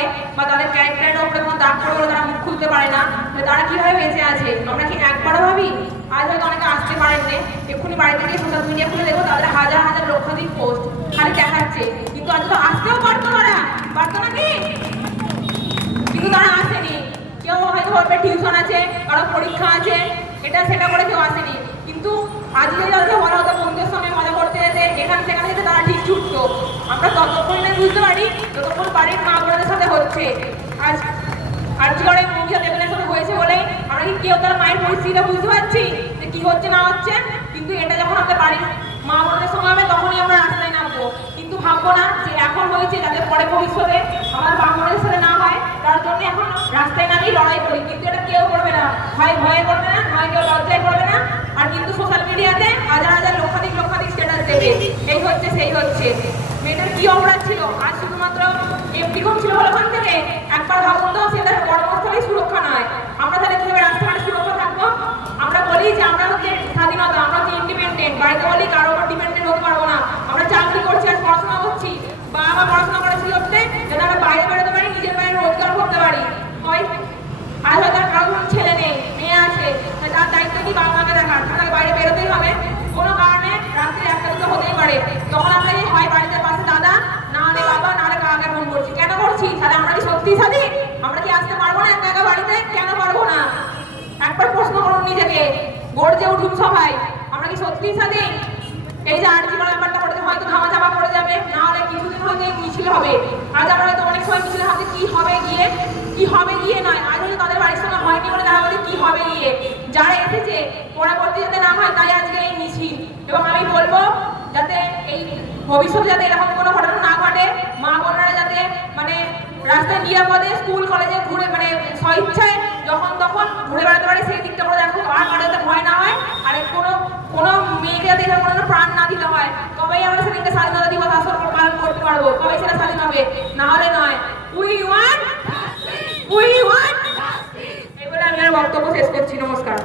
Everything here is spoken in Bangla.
ভয়ে বা তাদের ক্যারেক্টারের উপরে কোনো দাগ পড়ে বলে তারা মুখ খুলতে পারে না। তারা কীভাবে বেঁচে আছে? আমরা কি একবারও ভাবি? আজ হয়তো অনেকে আসতে পারেন না এক্ষুনি বাড়িতে গিয়ে সোশ্যাল মিডিয়া খুলে দেখো তাদের হাজার হাজার লক্ষাধিক পোস্ট খালি দেখাচ্ছে। কিন্তু আজ তো আসতেও পারতো তারা। পারতো নাকি কিন্তু তারা আসেনি। কেউ হয়তো ভাববে টিউশন আছে, কারও পরীক্ষা আছে, এটা সেটা করে কেউ আসেনি। কিন্তু আজকে যাদেরকে বলা হতো বন্ধুদের সঙ্গে মজা করতে যেতে এখান সেখানে যেতে তারা ঠিক ছুটতো আমরা ততক্ষণ না বুঝতে পারি, যতক্ষণ বাড়ির মা সাথে হচ্ছে আজ আর কি করে মুখে হয়েছে বলে আমরা কি, কেউ তার মায়ের পরিস্থিতিটা বুঝতে পারছি যে কি হচ্ছে, না হচ্ছে? কিন্তু এটা যখন আমাদের বাড়ির মা সঙ্গে হবে তখনই আমরা রাস্তায় নামবো। কিন্তু ভাববো না যে এখন হয়েছে যাতে পরে ভবিষ্যতে আমার মা বোনের সাথে না হয়, তার জন্য এখন রাস্তায় নামিয়ে লড়াই করি। কিন্তু এটা কেউ করবে না। হয় ভয়ে করবে না হয় কেউ লজ্জায় করবে না। আর কিন্তু সোশ্যাল মিডিয়াতে হাজার হাজার লক্ষাধিক লক্ষাধিক স্ট্যাটাস দেবে এই হচ্ছে, সেই হচ্ছে। মেয়েটার কি অপরাধ ছিল? আজ শুধুমাত্র এমপি কম ছিল বলে একবার ভাবুন তো সেটা কর্মস্থলেই সুরক্ষা নয় আমরা তাহলে কীভাবে রাস্তাঘাটে সুরক্ষা থাকব আমরা বলি যে আমরা হচ্ছে স্বাধীনতা আমরা হচ্ছে ইন্ডিপেন্ডেন্ট বাড়িতে বলি কারও উপর ডিপেন্ডেন্ট হতে পারব না আমরা চাকরি করছি আর পড়াশোনা করছি বা আমরা পড়াশোনা করেছি হচ্ছে যাতে আমরা বাইরে বেরোতে পারি নিজের বাইরে রোজগার করতে পারি হয় আর হয়তো আর কারও কোনো ছেলে নেই মেয়ে আছে তাহলে তার দায়িত্ব কি বাবা মাকে দেখার তাকে বাইরে বেরোতেই হবে কোনো কারণে রাত্রে একটা দুটো হতেই পারে তখন আমরা এই হয় বাড়িতে পাশে দাদা না হলে বাবা না হলে কাকাকে ফোন করছি কেন করছি তাহলে আমরা কি সত্যি স্বাধীন আমরা কি আসতে পারব না একা একা বাড়িতে কেন পারব না একবার প্রশ্ন করুন নিজেকে উঠুন সবাই আমরা কি সত্যি স্বাধীন এই যে আর্জি করার ব্যাপারটা পড়েছে, হয়তো ধামা চাপা পড়ে যাবে, না হলে কিছুদিন হয়তো মিছিল হবে? আজ আমরা হয়তো অনেক সময় মিছিল হাতে কি হবে গিয়ে, কি হবে গিয়ে নয়, আজ হয়তো তাদের বাড়ির সঙ্গে হয়নি বলে তারা বলে কি হবে গিয়ে? যারা এসেছে, পরবর্তী যাতে না হয়, তাই আজকে এই মিছিল। এবং আমি বলব, যাতে এই ভবিষ্যতে যাতে এরকম কোনো ঘটনা না ঘটে, মা বোনেরা যাতে মানে রাস্তায় নিরাপদে, স্কুল, কলেজে ঘুরে মানে স্বইচ্ছায় যখন তখন ঘুরে বেড়াতে পারে, সেই দিকটা করে দেখো আর কারও যাতে ভয় না হয় আর কোনো কোনো মেয়েকে যাতে এরকম কোনো প্রাণ না দিতে হয়। তবেই আমরা সেদিনকে স্বাধীনতা দিবস আসর পালন করতে পারব। তবেই সেটা স্বাধীন হবে। না হলে নয়। উই ওয়ান উই ওয়ান্ট এই বলে আমি আর বক্তব্য শেষ করছি। নমস্কার।